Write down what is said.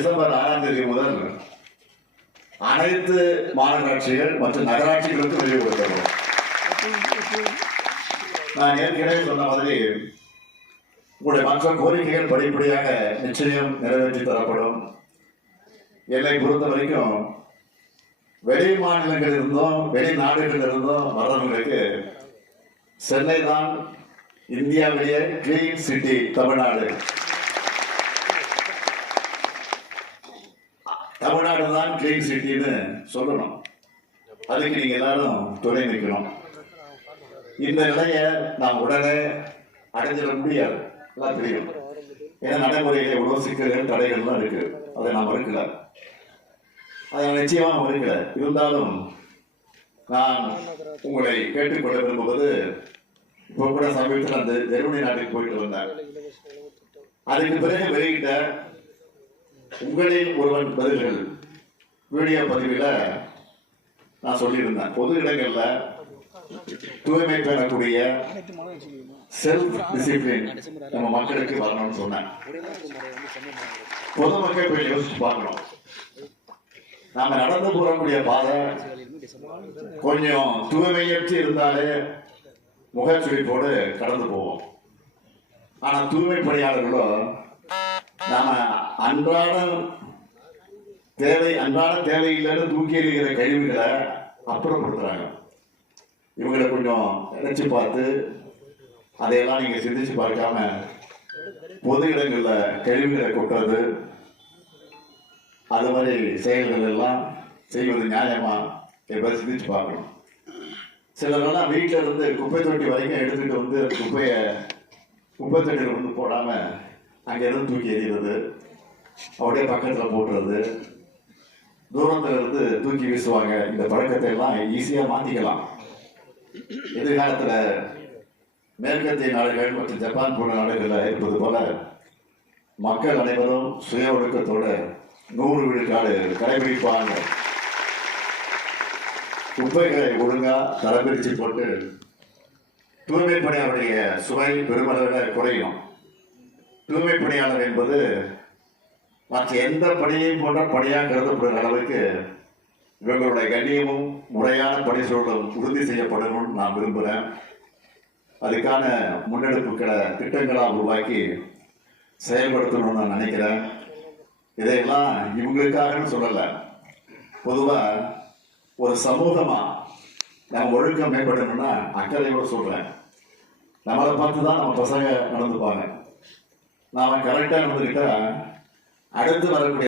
December ஆறாம் தேதி முதல் அனைத்து மாநகராட்சிகள் மற்றும் நகராட்சிகளுக்கு வெளியே கொடுக்கிறோம் நான் ஏற்கனவே சொன்ன மாதிரி உங்களுடைய மற்ற கோரிக்கைகள் படிப்படியாக நிச்சயம் நிறைவேற்றி தரப்படும். என்னை பொறுத்த வரைக்கும் வெளி மாநிலங்கள் இருந்தும் வெளிநாடுகள் இருந்தும் வர்றவங்களுக்கு சென்னை தான் இந்தியாவிலேயே கிளீன் சிட்டி தமிழ்நாடு. தமிழ்நாடு தான் கிளீன் சிட்டின்னு சொல்லணும். அதுக்கு நீங்க எல்லாரும் துணை நிற்கணும். இந்த நிலையை நாம் உடனே அடைஞ்சிட முடியாது. எல்லாம் தெரியும். ஏன்னா நடைமுறையில எவ்வளவு சிக்கல்கள் தடைகள்லாம் இருக்கு. அதை நாம் மறுக்கல. அதை நிச்சயமா மறுக்கல. இருந்தாலும் நான் உங்களை கேட்டுக்கொள்ள விரும்புவது இப்போ கூட சமீபத்தில் அந்த ஜெர்மனி நாட்டுக்கு போயிட்டு வந்தேன் அதுக்கு பிறகு வெளியிட்ட உங்களில் ஒருவன் பதில்கள். வீடியோ பதிவில் நான் சொல்லியிருந்தேன். பொது இடங்கள்ல தூய்மை பெறக்கூடிய செல்ஃப் டிசிப்ளின் நம்ம மக்களுக்கு வரணும்னு சொன்னேன். பொதுமக்கள் போய் யோசிச்சு பார்க்கணும். நாம நடந்து போறக்கூடிய பாதை கொஞ்சம் தூய்மையற்று இருந்தாலே முகச்சுழிப்போடு கடந்து போவோம். ஆனா தூய்மை பணியாளர்களோ நாம அன்றாட தேவை அன்றாட தேவையில்லைன்னு தூக்கி எறிகிற கழிவுகளை அப்புறப்படுத்துறாங்க. இவங்களை கொஞ்சம் நினைச்சு பார்த்து அதையெல்லாம் நீங்க சிந்திச்சு பார்க்காம பொது இடங்கள்ல கழிவுகளை கொட்டுறது அது மாதிரி செயல்கள் எல்லாம் செய்வது நியாயமா என்பதை சிந்திச்சு பார்க்கணும். சிலரெல்லாம் வீட்டில இருந்து குப்பை தொட்டி வரைக்கும் எடுத்துட்டு வந்து அந்த குப்பையை குப்பை தொட்டியில் வந்து போடாம அங்க எதுவும் தூக்கி எறிகிறது அப்படியே பக்கத்துல போட்டுறது. தூரத்துல இருந்து தூக்கி வீசுவாங்க. இந்த பழக்கத்தை எல்லாம் ஈஸியா மாத்திக்கலாம். எதிர்காலத்துல மேற்கத்திய நாடுகள் மற்றும் ஜப்பான் போன்ற நாடுகளில் இருப்பது போல மக்கள் அனைவரும் சுய ஒழுக்கத்தோட நூறு விழுக்காடு கடைபிடிப்பாங்க. குப்பைகளை ஒழுங்கா தரப்பிரிச்சு போட்டு தூய்மை பணியாளருடைய சுவை பெருமளவில் குறையும் தூய்மை பணியாளர் என்பது மற்ற எந்த பணியையும் போன்ற பணியாக கருதப்படுகிற அளவுக்கு இவங்களுடைய கண்ணியமும் முறையான பணி சூழலும் உறுதி செய்யப்படணும்னு நான் விரும்புகிறேன் அதுக்கான முன்னெடுப்புகளை திட்டங்களாக உருவாக்கி செயல்படுத்தணும்னு நான் நினைக்கிறேன். இதையெல்லாம் இவங்களுக்காகன்னு சொல்லலை. பொதுவாக ஒரு சமூகமாக நம்ம ஒழுக்கம் மேம்படணும்னா அக்கறையோடு சொல்கிறேன் நம்மளை பார்த்து தான் நம்ம பசங்க நடந்துப்பாங்க. நாம கரெக்டாக நடந்துக்கிட்டா அடுத்து வரக்கூடிய